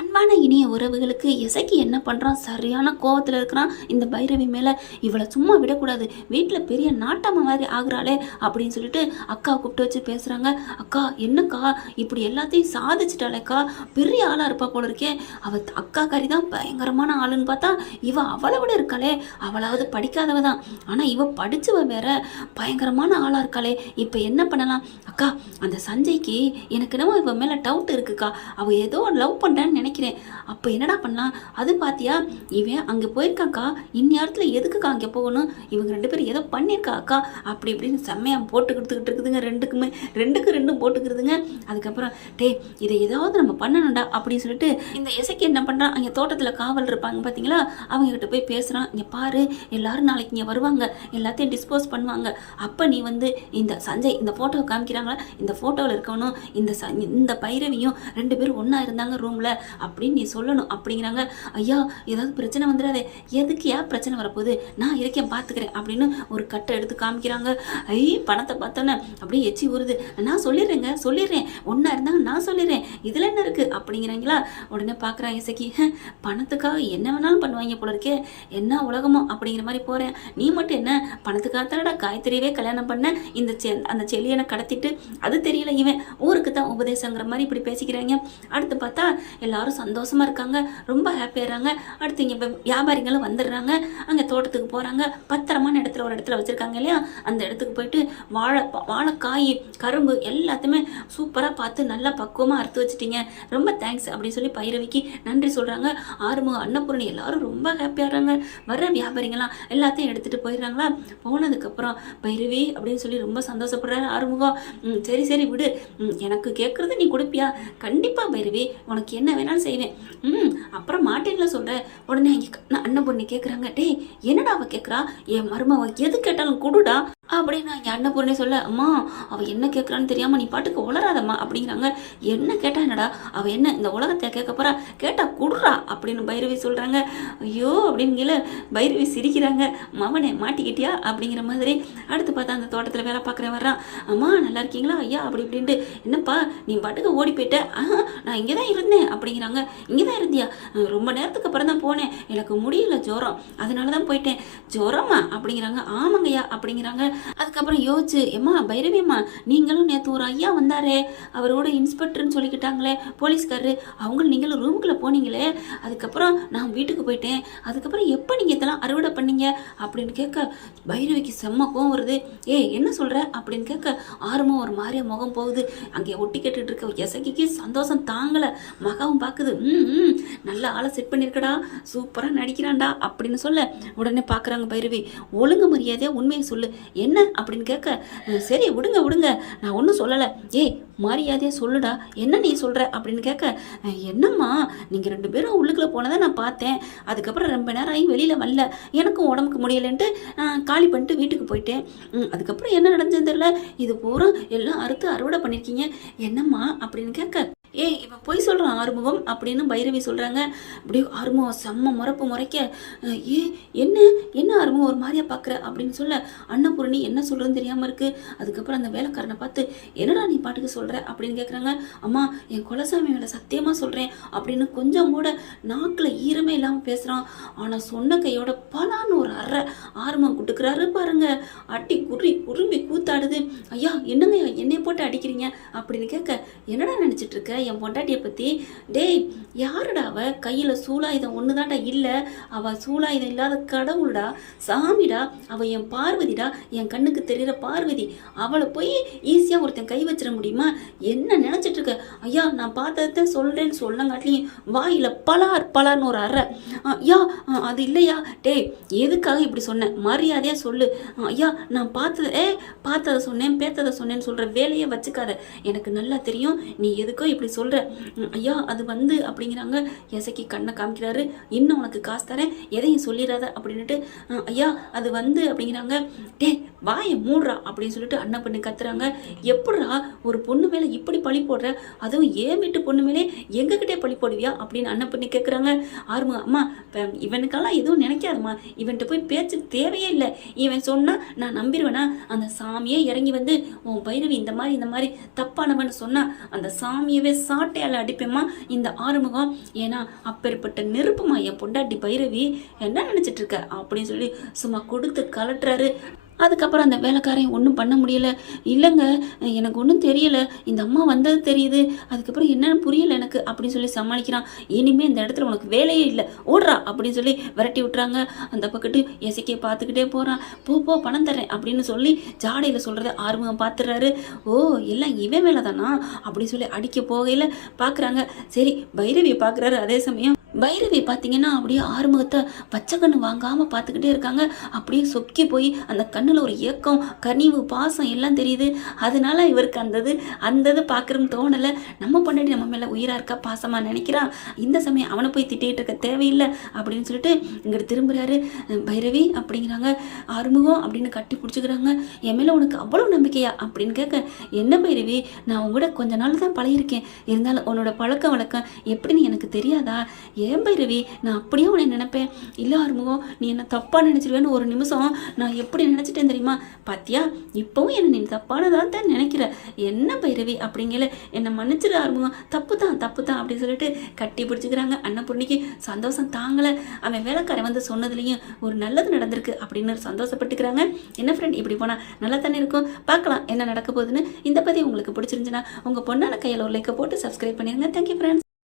அன்பான இனிய உறவுகளுக்கு இசைக்கு என்ன பண்ணுறான் சரியான கோவத்தில் இருக்கிறான். இந்த பைரவி மேலே இவளை சும்மா விடக்கூடாது. வீட்டில் பெரிய நாட்டம்மா மாதிரி ஆகுறாளே அப்படின்னு சொல்லிட்டு அக்கா கூப்பிட்டு வச்சு பேசுகிறாங்க அக்கா என்னக்கா? இப்படி எல்லாத்தையும் சாதிச்சிட்டாளேக்கா. பெரிய ஆளாக இருப்பா போல இருக்கே. அவள் அக்கா கறி தான் பயங்கரமான ஆளுன்னு பார்த்தா இவ அவளை விட இருக்காளே. அவளாவது படிக்காதவ தான். ஆனால் இவ படித்தவ வேற பயங்கரமான ஆளாக இருக்காளே. இப்போ என்ன பண்ணலாம்? அக்கா அந்த சஞ்சய்க்கு எனக்கு என்னமோ இவ மேலே டவுட் இருக்குக்கா. அவள் ஏதோ லவ் பண்ணுறான்னு நினைக்கிறேன். அப்போ என்னடா பண்ணலாம் அது பார்த்தியா இவன் அங்கே போயிருக்காக்கா? இந்நேரத்தில் எதுக்குக்கா அங்கே போகணும்? இவங்க ரெண்டு பேரும் ஏதோ பண்ணியிருக்கா அக்கா அப்படி இப்படின்னு செம்மையாக போட்டு கொடுத்துக்கிட்டு இருக்குதுங்க ரெண்டுக்குமே. ரெண்டுக்கு ரெண்டும் போட்டுக்கிறதுங்க. அதுக்கப்புறம் டேய் இதை ஏதாவது நம்ம பண்ணணும்டா அப்படின்னு சொல்லிட்டு இந்த இசைக்கு என்ன பண்ணுறான் அங்கே தோட்டத்தில் காவல் இருப்பாங்க பார்த்தீங்களா அவங்க கிட்ட போய் பேசுகிறான் இங்கே பாரு எல்லாரும் நாளைக்கு இங்கே வருவாங்க. எல்லாத்தையும் டிஸ்போஸ் பண்ணுவாங்க. அப்போ நீ வந்து இந்த சஞ்சய் இந்த ஃபோட்டோவை காமிக்கிறாங்களா? இந்த ஃபோட்டோவில் இருக்கவனும் இந்த ச இந்த பைரவியும் ரெண்டு பேரும் ஒன்றா இருந்தாங்க ரூமில். அப்படின்னு நீ சொல்லணும். அப்படிங்கிறாங்க. ஐயா ஏதாவது பிரச்சனை வந்துடாதே. எதுக்கு ஏன் பிரச்சனை வரப்போகுது? நான் இருக்கேன் பார்த்துக்கிறேன் அப்படின்னு ஒரு கட்டை எடுத்து காமிக்கிறாங்க. ஐ பணத்தை பார்த்தோன்னே அப்படியே எச்சி ஊறுது. நான் சொல்லிடுறேங்க சொல்லிடுறேன். ஒன்றா இருந்தாங்க நான் சொல்லிடுறேன். இதில் என்ன இருக்குது அப்படிங்கிறாங்களா. உடனே பார்க்குறான் இசைக்கு. பணத்துக்காக என்ன வேணாலும் பண்ணுவாங்க போல இருக்கே. என்ன உலகமோ அப்படிங்கிற மாதிரி போகிறேன் நீ மட்டும் என்ன? பணத்துக்காக தானடா காயத்ரியவே கல்யாணம் பண்ண? இந்த செ அந்த செல்லியனை கடத்திட்டு அது தெரியல இவன். ஊருக்கு தான் உபதேசங்கிற மாதிரி இப்படி பேசிக்கிறாங்க. அடுத்து பார்த்தா எல்லாரும் சந்தோஷமாக இருக்காங்க ரொம்ப ஹாப்பியாகிறாங்க அடுத்து இங்கே வியாபாரிகளும் வந்துடுறாங்க. அங்கே தோட்டத்துக்கு போகிறாங்க பத்திரமான இடத்துல ஒரு இடத்துல வச்சுருக்காங்க இல்லையா? அந்த இடத்துக்கு போயிட்டு வாழை வாழைக்காய் கரும்பு எல்லாத்தையுமே சூப்பராக பார்த்து நல்லா பக்குவமாக அறுத்து வச்சுட்டீங்க. ரொம்ப தேங்க்ஸ் அப்படின்னு சொல்லி பைரவிக்கு நன்றி சொல்கிறாங்க ஆறுமுக அன்னபூரணி எல்லாரும் ரொம்ப ஹாப்பியாகிறாங்க வர்ற வியாபாரிங்களாம் எல்லாத்தையும் எடுத்துகிட்டு போயிடுறாங்களா? போனதுக்கப்புறம் பைரவி அப்படின்னு சொல்லி ரொம்ப சந்தோஷப்படுறாரு ஆறுமுகம். ம், சரி சரி விடு. எனக்கு கேட்குறது நீ கொடுப்பியா? கண்டிப்பாக பைரவி உனக்கு என்ன வேணும் வேணாலும் செய்வேன். ம் அப்புறம் மாட்டேன்ல சொல்கிறேன் உடனே இங்கே அண்ணன் பொண்ணு கேட்குறாங்க டேய் என்னடா அவள் கேட்குறா என் மருமவ எது கேட்டாலும் கொடுடா? அப்படின்னு நான் அண்ணன் சொல்ல அம்மா அவள் என்ன கேட்குறான்னு தெரியாமல் நீ பாட்டுக்கு உளராதம்மா அப்படிங்கிறாங்க. என்ன கேட்டா என்னடா? அவள் என்ன இந்த உலகத்தை கேட்க போறா? கேட்டால் குடுறா அப்படின்னு பைரவி சொல்கிறாங்க ஐயோ அப்படிங்கிற பைரவி சிரிக்கிறாங்க. மவனே மாட்டிக்கிட்டியா? அப்படிங்கிற மாதிரி அடுத்து பார்த்தா அந்த தோட்டத்தில் வேலை பார்க்குற வர்றான் அம்மா நல்லா இருக்கீங்களா? ஐயா அப்படி இப்படின்ட்டு என்னப்பா நீ பாட்டுக்கு ஓடி போயிட்ட? ஆஹா நான் இங்கே தான் இருந்தேன் அப்படிங்கிறாங்க. இங்கே தான் இருந்தியா? ரொம்ப நேரத்துக்கு அப்புறம் தான் போனேன். எனக்கு முடியல ஜுரம். அதனால தான் போயிட்டேன். ஜோரமா? அப்படிங்கிறாங்க. ஆமாங்கய்யா அப்படிங்கிறாங்க. அதுக்கப்புறம் யோசிச்சு எம்மா பைரவியம்மா நீங்களும் நேற்று ஒரு ஐயா வந்தாரே அவரோட இன்ஸ்பெக்டர்னு சொல்லிக்கிட்டாங்களே போலீஸ்காரரு அவங்களும் நீங்களும் ரூமுக்குள்ளே போனீங்களே அதுக்கப்புறம் நான் வீட்டுக்கு போயிட்டேன் அதுக்கப்புறம் எப்போ நீங்கள் இதெல்லாம் அறுவடை பண்ணீங்க? அப்படின்னு கேட்க பைரவிக்கு செம்ம கோவம் வருது. ஏய் என்ன சொல்கிற அப்படின்னு கேட்க ஆர்வம் ஒரு மாதிரியா முகம் போகுது. அங்கே ஒட்டி கேட்டுட்டு இருக்க எசகிக்கு சந்தோஷம் தாங்கலை. மகாவும் பார்க்குது ம் ம் நல்ல ஆளை செட் பண்ணியிருக்கடா சூப்பராக நடிக்கிறான்டா அப்படின்னு சொல்ல உடனே பார்க்குறாங்க பைரவி. ஒழுங்கு மரியாதையாக உண்மையை சொல்லு. என்ன என்ன அப்படின்னு கேட்க சரி விடுங்க விடுங்க. நான் ஒன்றும் சொல்லலை. ஏய் மரியாதையாக சொல்லுடா. என்ன நீ சொல்கிற அப்படின்னு கேட்க என்னம்மா? நீங்கள் ரெண்டு பேரும் உள்ளுக்குள்ளே போனதை நான் பார்த்தேன். அதுக்கப்புறம் ரொம்ப நேரம் ஆகி வெளியில் வரல. எனக்கும் உடம்புக்கு முடியலைன்ட்டு காலி பண்ணிட்டு வீட்டுக்கு போயிட்டேன். ம், அதுக்கப்புறம் என்ன நடந்ததுன்னு தெரில இது பூரா எல்லாம் அறுத்து அறுவடை பண்ணியிருக்கீங்க என்னம்மா? அப்படின்னு கேட்க ஏய் இவன் பொய் சொல்கிறான் ஆறுமுகம் அப்படின்னு பைரவி சொல்கிறாங்க அப்படியே ஆறுமுகம் செம்ம முறப்பு முறைக்க ஏ என்ன என்ன ஆறுமுகம் ஒரு மாதிரியா பார்க்குற அப்படின்னு சொல்ல அன்னபூரணி என்ன சொல்கிறதுன்னு தெரியாமல் இருக்குது அதுக்கப்புறம் அந்த வேலைக்காரனை பார்த்து என்னடா நீ பாட்டுக்கு சொல்கிற அப்படின்னு கேட்குறாங்க அம்மா என் குலசாமி மேலே சத்தியமாக சொல்கிறேன் அப்படின்னு கொஞ்சம் கூட நாக்கில் ஈரமே இல்லாமல் பேசுகிறான் ஆனால் சொன்ன கையோட பலான்னு ஒரு அறை ஆறுமுகம் கொடுக்குறாரு பாருங்க. அட்டி குருவி குருவி கூத்தாடுது. ஐயா என்னங்க என்னை போட்டு அடிக்கிறீங்க? அப்படின்னு கேட்க என்னடா நினச்சிட்டு இருக்க? என் பொண்டாட்டியை பற்றி டேய் யாருடா அவள் கையில் சூலாயுதம் ஒன்று தான்டா இல்லை. அவள் சூலாயுதம் இல்லாத கடவுள்டா. சாமிடா அவள் என் பார்வதிடா என் கண்ணுக்கு தெரிகிற பார்வதி. அவளை போய் ஈஸியாக ஒருத்தன் கை வச்சிட முடியுமா? என்ன நினச்சிட்டு இருக்க? ஐயா நான் பார்த்ததான் சொல்கிறேன்னு சொல்லங்காட்டிலையும் வாயில் பலார் பலார்னு ஒரு அறை. ஐயா ஆ, அது இல்லையா? டேய் எதுக்காக இப்படி சொன்னேன் மரியாதையாக சொல்லு. ஆ, ஐயா நான் பார்த்தத ஏ பார்த்ததை சொன்னேன் பேத்ததை சொன்னேன்னு சொல்கிற வேலையை வச்சுக்காத. எனக்கு நல்லா தெரியும் நீ எதுக்கோ இப்படி சொல்கிற ஐயா அது வந்து அப்படிங்கிறாங்க. எசக்கி கண்ணை காமிக்கிறாரு. இன்னும் உனக்கு காசு தரேன்? எதையும் சொல்லிடாத அப்படின்னுட்டு ஐயா அது வந்து அப்படிங்கிறாங்க. டே வாயை மூடுறா அப்படின்னு சொல்லிட்டு அண்ணன் பண்ணி கத்துறாங்க. எப்படிடா ஒரு பொண்ணு மேலே இப்படி பழி போடுற? அதுவும் ஏன் வீட்டு பொண்ணு மேலே எங்ககிட்டே பழி போடுவியா? அப்படின்னு அண்ணன் பண்ணி கேட்குறாங்க ஆறுமுகம் அம்மா இவனுக்கெல்லாம் எதுவும் நினைக்காதம்மா. இவன்கிட்ட போய் பேச்சு தேவையே இல்லை. இவன் சொன்னால் நான் நம்பிடுவேனா அந்த சாமியே இறங்கி வந்து உன் பைரவி இந்த மாதிரி இந்த மாதிரி தப்பானவன் சொன்னால் அந்த சாமியவே சாட்டையால் அடிப்பேம்மா. இந்த ஆறுமுகம் ஏன்னா அப்பேற்பட்ட நெருப்புமா என் பொண்டாட்டி பைரவி? என்ன நினச்சிட்டு இருக்க? அப்படின்னு சொல்லி சும்மா கொடுத்து கலட்டுறாரு. அதுக்கப்புறம் அந்த வேலைக்காரன் ஒன்றும் பண்ண முடியல. இல்லைங்க எனக்கு ஒன்றும் தெரியல. இந்த அம்மா வந்தது தெரியுது. அதுக்கப்புறம் என்னென்னு புரியல எனக்கு அப்படின்னு சொல்லி சமாளிக்கிறான். இனிமேல் இந்த இடத்துல உனக்கு வேலையே இல்லை. ஓடுறா அப்படின்னு சொல்லி விரட்டி விட்டுறாங்க. அந்த பக்கத்து எசைக்கே பார்த்துக்கிட்டே போகிறான் போ போ பணம் தரேன் அப்படின்னு சொல்லி ஜாடையில் சொல்கிறத ஆர்வம் பார்த்துறாரு ஓ எல்லாம் இவன் மேலே தானா அப்படின்னு சொல்லி அடிக்க போகையில் பார்க்குறாங்க சரி பைரவியை பார்க்குறாரு அதே சமயம் பைரவி பார்த்தீங்கன்னா அப்படியே ஆறுமுகத்தை பச்சை கண்ணு வாங்காமல் பார்த்துக்கிட்டே இருக்காங்க. அப்படியே சொக்கி போய் அந்த கண்ணில் ஒரு ஏக்கம் கனிவு பாசம் எல்லாம் தெரியுது. அதனால இவருக்கு அந்தது அந்தது பார்க்குறன்னு தோணலை. நம்ம பொண்டாட்டி நம்ம மேலே உயிராக இருக்கா பாசமாக நினைக்கிறான் இந்த சமயம் அவனை போய் திட்டிகிட்டு இருக்க தேவையில்லை அப்படின்னு சொல்லிட்டு இங்கிட்டு திரும்புகிறாரு பைரவி அப்படிங்கிறாங்க. ஆறுமுகம் அப்படின்னு கட்டி பிடிச்சிக்கிறாங்க. என் மேலே உனக்கு அவ்வளோ நம்பிக்கையா? அப்படின்னு கேட்க என்ன பைரவி? நான் உங்கள்கிட்ட கொஞ்ச நாள் தான் பழகிருக்கேன் இருந்தாலும் உன்னோட பழக்க வழக்கம் எப்படின்னு எனக்கு தெரியாதா? ஏன் பைரவி நான் அப்படியே உன்னை நினைப்பேன். இல்லை ஆறுமுகம் நீ என்ன தப்பாக நினச்சிருவேன்னு ஒரு நிமிஷம் நான் எப்படி நினச்சிட்டேன் தெரியுமா? பாத்தியா? இப்போவும் என்னை நீ தப்பானதான் தான் நினைக்கிற. என்ன பைரவி அப்படிங்கல? என்னை மன்னிச்சிட ஆறுமுகம். தப்பு தான் தப்பு தான் அப்படின்னு சொல்லிட்டு கட்டி பிடிச்சிக்கிறாங்க அன்னபூர்ணிக்கு சந்தோஷம் தாங்கலை. அவன் வேலைக்காரன் வந்து சொன்னதுலேயும் ஒரு நல்லது நடந்திருக்கு அப்படின்னு சந்தோஷப்பட்டுக்கிறாங்க. என்ன ஃப்ரெண்ட் இப்படி போனால் நல்லா தானே இருக்கும். பார்க்கலாம் என்ன நடக்க போகுதுன்னு. இந்த பதிவு உங்களுக்கு பிடிச்சிருந்துச்சுன்னா உங்கள் பொண்ணான கையில் ஒரு லைக்கை போட்டு சப்ஸ்கிரைப் பண்ணிடுங்க தேங்க்யூ ஃப்ரெண்ட்ஸ்